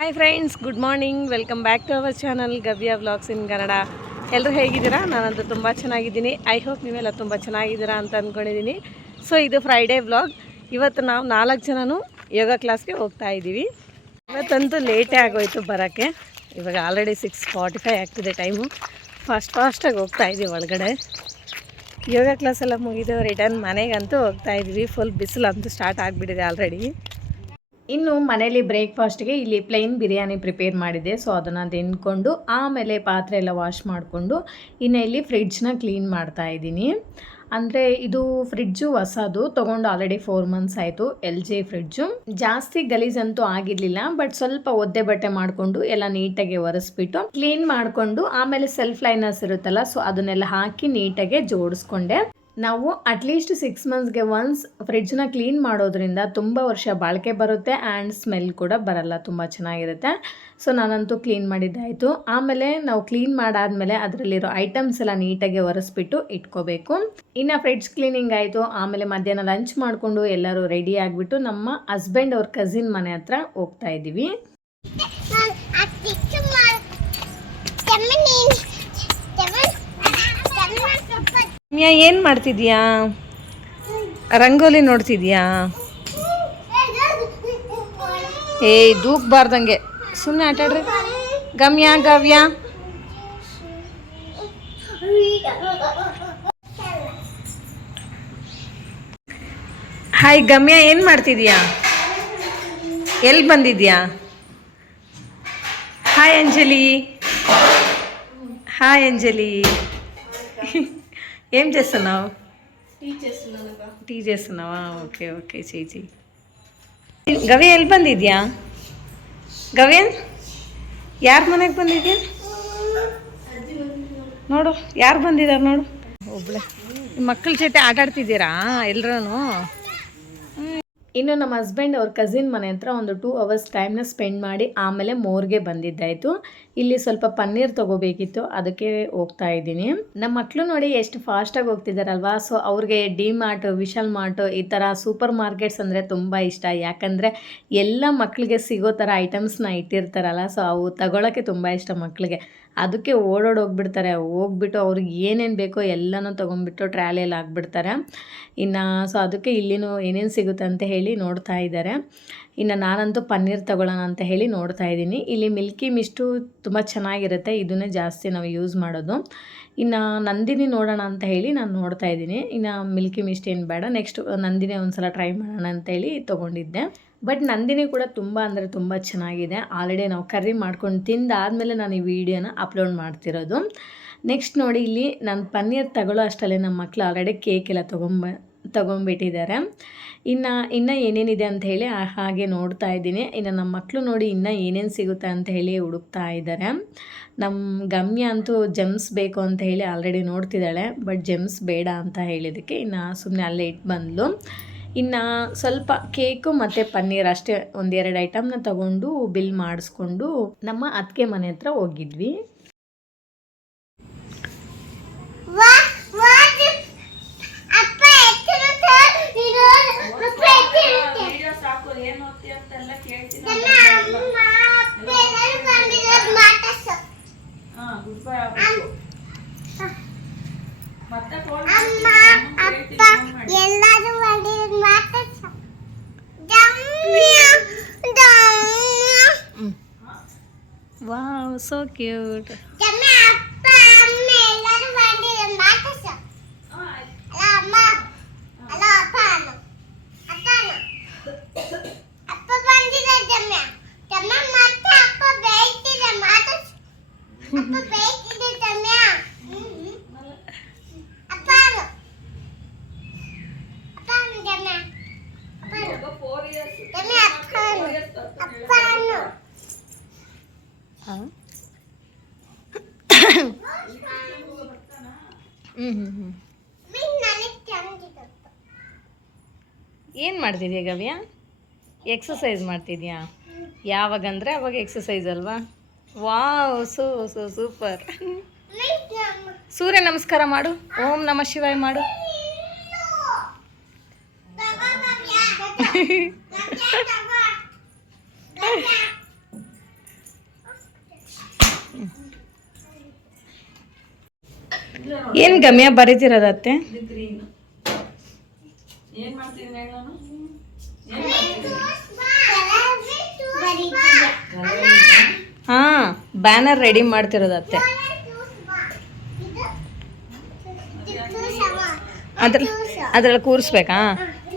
Hi friends, good morning. Welcome back to our channel Gavya vlogs in Kannada. ಎಲ್ಲರೂ ಹೇಗಿದ್ದೀರಾ? ನಾನಂತೂ ತುಂಬ ಚೆನ್ನಾಗಿದ್ದೀನಿ. ಐ ಹೋಪ್ ನೀವೆಲ್ಲ ತುಂಬ ಚೆನ್ನಾಗಿದ್ದೀರಾ ಅಂತ ಅಂದ್ಕೊಂಡಿದ್ದೀನಿ. ಸೊ ಇದು ಫ್ರೈಡೇ ವ್ಲಾಗ್. ಇವತ್ತು ನಾವು 4 ಜನನೂ ಯೋಗ ಕ್ಲಾಸ್ಗೆ ಹೋಗ್ತಾ ಇದ್ದೀವಿ. ಇವತ್ತಂತೂ ಲೇಟೇ ಆಗೋಯ್ತು ಬರೋಕ್ಕೆ. ಇವಾಗ ಆಲ್ರೆಡಿ 6:45 ಆಗ್ತಿದೆ ಟೈಮು. ಫಾಸ್ಟಾಗಿ ಹೋಗ್ತಾ ಇದ್ದೀವಿ ಒಳಗಡೆ. ಯೋಗ ಕ್ಲಾಸ್ ಎಲ್ಲ ಮುಗಿದು ರಿಟರ್ನ್ ಮನೆಗಂತೂ ಹೋಗ್ತಾ ಇದ್ದೀವಿ. ಫುಲ್ ಬಿಸಿಲಂತೂ ಸ್ಟಾರ್ಟ್ ಆಗಿಬಿಟ್ಟಿದೆ ಆಲ್ರೆಡಿ. ಇನ್ನು ಮನೇಲಿ ಬ್ರೇಕ್ಫಾಸ್ಟ್ಗೆ ಇಲ್ಲಿ ಪ್ಲೇನ್ ಬಿರಿಯಾನಿ ಪ್ರಿಪೇರ್ ಮಾಡಿದೆ. ಸೊ ಅದನ್ನು ತಿಂದ್ಕೊಂಡು ಆಮೇಲೆ ಪಾತ್ರೆ ಎಲ್ಲ ವಾಶ್ ಮಾಡಿಕೊಂಡು ಇನ್ನು ಇಲ್ಲಿ ಫ್ರಿಡ್ಜ್ನ ಕ್ಲೀನ್ ಮಾಡ್ತಾ ಇದ್ದೀನಿ. ಅಂದರೆ ಇದು ಫ್ರಿಡ್ಜು ಹೊಸದು, ತೊಗೊಂಡು ಆಲ್ರೆಡಿ 4 ಮಂತ್ಸ್ ಆಯಿತು. LG fridge. ಜಾಸ್ತಿ ಗಲೀಜಂತೂ ಆಗಿರಲಿಲ್ಲ, ಬಟ್ ಸ್ವಲ್ಪ ಒದ್ದೆ ಬಟ್ಟೆ ಮಾಡಿಕೊಂಡು ಎಲ್ಲ ನೀಟಾಗಿ ಒರೆಸ್ಬಿಟ್ಟು ಕ್ಲೀನ್ ಮಾಡಿಕೊಂಡು ಆಮೇಲೆ ಸೆಲ್ಫ್ ಲೈನರ್ಸ್ ಇರುತ್ತಲ್ಲ, ಸೊ ಅದನ್ನೆಲ್ಲ ಹಾಕಿ ನೀಟಾಗಿ ಜೋಡಿಸ್ಕೊಂಡೆ. ನಾವು ಅಟ್ಲೀಸ್ಟ್ 6 ಮಂತ್ಸ್ಗೆ ಒನ್ಸ್ ಫ್ರಿಡ್ಜ್ನ ಕ್ಲೀನ್ ಮಾಡೋದ್ರಿಂದ ತುಂಬ ವರ್ಷ ಬಾಳಿಕೆ ಬರುತ್ತೆ ಆ್ಯಂಡ್ ಸ್ಮೆಲ್ ಕೂಡ ಬರಲ್ಲ, ತುಂಬ ಚೆನ್ನಾಗಿರುತ್ತೆ. ಸೊ ನಾನಂತೂ ಕ್ಲೀನ್ ಮಾಡಿದ್ದಾಯಿತು. ಆಮೇಲೆ ನಾವು ಕ್ಲೀನ್ ಮಾಡಾದಮೇಲೆ ಅದರಲ್ಲಿರೋ ಐಟಮ್ಸ್ ಎಲ್ಲ ನೀಟಾಗಿ ಒರೆಸ್ಬಿಟ್ಟು ಇಟ್ಕೋಬೇಕು. ಇನ್ನು ಫ್ರಿಡ್ಜ್ ಕ್ಲೀನಿಂಗ್ ಆಯಿತು. ಆಮೇಲೆ ಮಧ್ಯಾಹ್ನ ಲಂಚ್ ಮಾಡಿಕೊಂಡು ಎಲ್ಲರೂ ರೆಡಿ ಆಗಿಬಿಟ್ಟು ನಮ್ಮ ಹಸ್ಬೆಂಡ್ ಅವ್ರ ಕಸಿನ್ ಮನೆ ಹತ್ರ ಹೋಗ್ತಾ ಇದ್ದೀವಿ. ಏನು ಮಾಡ್ತಿದ್ಯಾ? ರಂಗೋಲಿ ನೋಡ್ತಿದ್ಯಾ? ದೂಕ್ಬಾರ್ದಂಗೆ ಸುಮ್ಮನೆ ಆಟಾಡ್ರಿ. ಗವ್ಯ ಹಾಯ್ ಗಮ್ಯ, ಏನು ಮಾಡ್ತಿದ್ಯಾ? ಎಲ್ಲಿ ಬಂದಿದ್ಯಾ? ಹಾಯ್ ಅಂಜಲಿ. ఏం చేస్తున్నావు? టీ చేస్తున్నావా? ఓకే చేయి. ಗವ್ಯ ಎಲ್ಲಿ ಬಂದಿದ್ಯಾ? ಗವ್ಯ ಯಾರ ಮನೆಗೆ ಬಂದಿದ್ಯಾ? ನೋಡು ಯಾರು ಬಂದಿದ್ದಾರೆ ನೋಡು. ಒಬ್ಳೆ ಮಕ್ಕಳ ಜೊತೆ ಆಟ ಆಡ್ತಿದ್ದೀರಾ ಎಲ್ಲರೂ? ಇನ್ನು ನಮ್ಮ ಹಸ್ಬೆಂಡ್ ಅವ್ರ ಕಸಿನ್ ಮನೆ ಹತ್ರ ಒಂದು 2 ಅವರ್ಸ್ ಟೈಮ್ನ ಸ್ಪೆಂಡ್ ಮಾಡಿ ಆಮೇಲೆ ಮೋರ್ಗೆ ಬಂದಿದ್ದಾಯಿತು. ಇಲ್ಲಿ ಸ್ವಲ್ಪ ಪನ್ನೀರ್ ತೊಗೋಬೇಕಿತ್ತು, ಅದಕ್ಕೆ ಹೋಗ್ತಾ ಇದ್ದೀನಿ. ನಮ್ಮ ಮಕ್ಕಳು ನೋಡಿ ಎಷ್ಟು ಫಾಸ್ಟಾಗಿ ಹೋಗ್ತಿದ್ದಾರಲ್ವಾ. ಸೊ ಅವ್ರಿಗೆ ಡಿ-ಮಾರ್ಟ್, ವಿಶಾಲ್ ಮಾರ್ಟ್ ಈ ಥರ ಸೂಪರ್ ಮಾರ್ಕೆಟ್ಸ್ ಅಂದರೆ ತುಂಬ ಇಷ್ಟ. ಯಾಕಂದರೆ ಎಲ್ಲ ಮಕ್ಕಳಿಗೆ ಸಿಗೋ ಥರ ಐಟಮ್ಸ್ನ ಇಟ್ಟಿರ್ತಾರಲ್ಲ, ಸೊ ಅವು ತಗೊಳ್ಳೋಕ್ಕೆ ತುಂಬ ಇಷ್ಟ ಮಕ್ಕಳಿಗೆ. ಅದಕ್ಕೆ ಹೋಗ್ಬಿಡ್ತಾರೆ. ಹೋಗ್ಬಿಟ್ಟು ಅವ್ರಿಗೆ ಏನೇನು ಬೇಕೋ ಎಲ್ಲನೂ ತೊಗೊಂಡ್ಬಿಟ್ಟು ಟ್ರಾಲಿಯಲ್ಲಿ ಹಾಕ್ಬಿಡ್ತಾರೆ. ಇನ್ನು ಸೊ ಅದಕ್ಕೆ ಇಲ್ಲಿನೂ ಏನೇನು ಸಿಗುತ್ತೆ ಅಂತ ಹೇಳಿ ನೋಡ್ತಾ ಇದ್ದಾರೆ. ಇನ್ನು ನಾನಂತೂ ಪನ್ನೀರ್ ತೊಗೊಳ್ಳೋಣ ಅಂತ ಹೇಳಿ ನೋಡ್ತಾ ಇದ್ದೀನಿ. ಇಲ್ಲಿ ಮಿಲ್ಕಿ ಮಿಸ್ಟು ತುಂಬ ಚೆನ್ನಾಗಿರುತ್ತೆ, ಇದನ್ನೇ ಜಾಸ್ತಿ ನಾವು ಯೂಸ್ ಮಾಡೋದು. ಇನ್ನು ನಂದಿನಿ ನೋಡೋಣ ಅಂತ ಹೇಳಿ ನಾನು ನೋಡ್ತಾ ಇದ್ದೀನಿ. ಇನ್ನು ಮಿಲ್ಕಿ ಮಿಸ್ಟ್ ಏನು ಬೇಡ, ನೆಕ್ಸ್ಟ್ ನಂದಿನಿ ಒಂದ್ಸಲ ಟ್ರೈ ಮಾಡೋಣ ಅಂತೇಳಿ ತೊಗೊಂಡಿದ್ದೆ. ಬಟ್ ನಂದಿನಿ ಕೂಡ ತುಂಬ ಅಂದರೆ ತುಂಬ ಚೆನ್ನಾಗಿದೆ. ಆಲ್ರೆಡಿ ನಾವು ಕರ್ರಿ ಮಾಡ್ಕೊಂಡು ತಿಂದಾದಮೇಲೆ ನಾನು ಈ ವಿಡಿಯೋನ ಅಪ್ಲೋಡ್ ಮಾಡ್ತಿರೋದು. ನೆಕ್ಸ್ಟ್ ನೋಡಿ, ಇಲ್ಲಿ ನಾನು ಪನ್ನೀರ್ ತಗೊಳ್ಳೋ ಅಷ್ಟಲ್ಲೇ ನಮ್ಮ ಮಕ್ಕಳು ಆಲ್ರೆಡಿ ಕೇಕ್ ಎಲ್ಲ ತೊಗೊಂಬಿಟ್ಟಿದ್ದಾರೆ. ಇನ್ನು ಏನೇನಿದೆ ಅಂತ ಹೇಳಿ ಹಾಗೆ ನೋಡ್ತಾ ಇದ್ದೀನಿ. ಇನ್ನು ನಮ್ಮ ಮಕ್ಕಳು ನೋಡಿ ಇನ್ನೂ ಏನೇನು ಸಿಗುತ್ತೆ ಅಂತ ಹೇಳಿ ಹುಡುಕ್ತಾ ಇದ್ದಾರೆ. ನಮ್ಮ ಗಮ್ಯ ಅಂತೂ ಜೆಮ್ಸ್ ಬೇಕು ಅಂತ ಹೇಳಿ ಆಲ್ರೆಡಿ ನೋಡ್ತಿದ್ದಾಳೆ, ಬಟ್ ಜೆಮ್ಸ್ ಬೇಡ ಅಂತ ಹೇಳಿದ್ದಕ್ಕೆ ಇನ್ನು ಸುಮ್ಮನೆ ಅಲ್ಲೇ ಇಟ್ಟು ಬಂದಳು. ಇನ್ನು ಸ್ವಲ್ಪ ಕೇಕು ಮತ್ತು ಪನ್ನೀರ್ ಅಷ್ಟೇ, 1-2 ಐಟಮ್ನ ತಗೊಂಡು ಬಿಲ್ ಮಾಡಿಸ್ಕೊಂಡು ನಮ್ಮ ಅತ್ತಿಗೆ ಮನೆ ಹತ್ರ ಹೋಗಿದ್ವಿ. Wow, so cute. ಏನು ಮಾಡ್ತಿದ್ಯಾ ಗವ್ಯ? ಎಕ್ಸಸೈಸ್ ಮಾಡ್ತಿದ್ಯಾ? ಯಾವಾಗಂದರೆ ಅವಾಗ ಎಕ್ಸಸೈಸ್ ಅಲ್ವಾ? Wow, super. ಸೂರ್ಯ ನಮಸ್ಕಾರ ಮಾಡು. ಓಂ ನಮಃ ಶಿವಾಯ ಮಾಡು. ಏನು ಗಮ್ಯ ಬರೀತಿರೋದತ್ತೆ? ಹಾಂ, ಬ್ಯಾನರ್ ರೆಡಿ ಮಾಡ್ತಿರೋದತ್ತೆ. ಅದ್ರಲ್ಲಿ ಕೂರಿಸ್ಬೇಕಾ?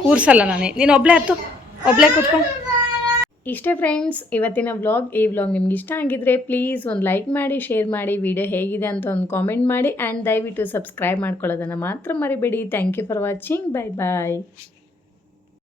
ಕೂರಿಸಲ್ಲ ನಾನು, ನೀನು ಒಬ್ಳೆ ಹತ್ತು, ಒಬ್ಳೆ ಕೂತ್ಕೊ. ಇಷ್ಟೇ ಫ್ರೆಂಡ್ಸ್ ಇವತ್ತಿನ ವ್ಲಾಗ್. ಈ ವ್ಲಾಗ್ ನಿಮ್ಗೆ ಇಷ್ಟ ಆಗಿದ್ರೆ ಪ್ಲೀಸ್ ಒಂದು ಲೈಕ್ ಮಾಡಿ, ಶೇರ್ ಮಾಡಿ, ವಿಡಿಯೋ ಹೇಗಿದೆ ಅಂತ ಒಂದು ಕಾಮೆಂಟ್ ಮಾಡಿ, ಆ್ಯಂಡ್ ದಯವಿಟ್ಟು ಸಬ್ಸ್ಕ್ರೈಬ್ ಮಾಡ್ಕೊಳ್ಳೋದನ್ನು ಮಾತ್ರ ಮರಿಬೇಡಿ. Thank you for watching. Bye bye.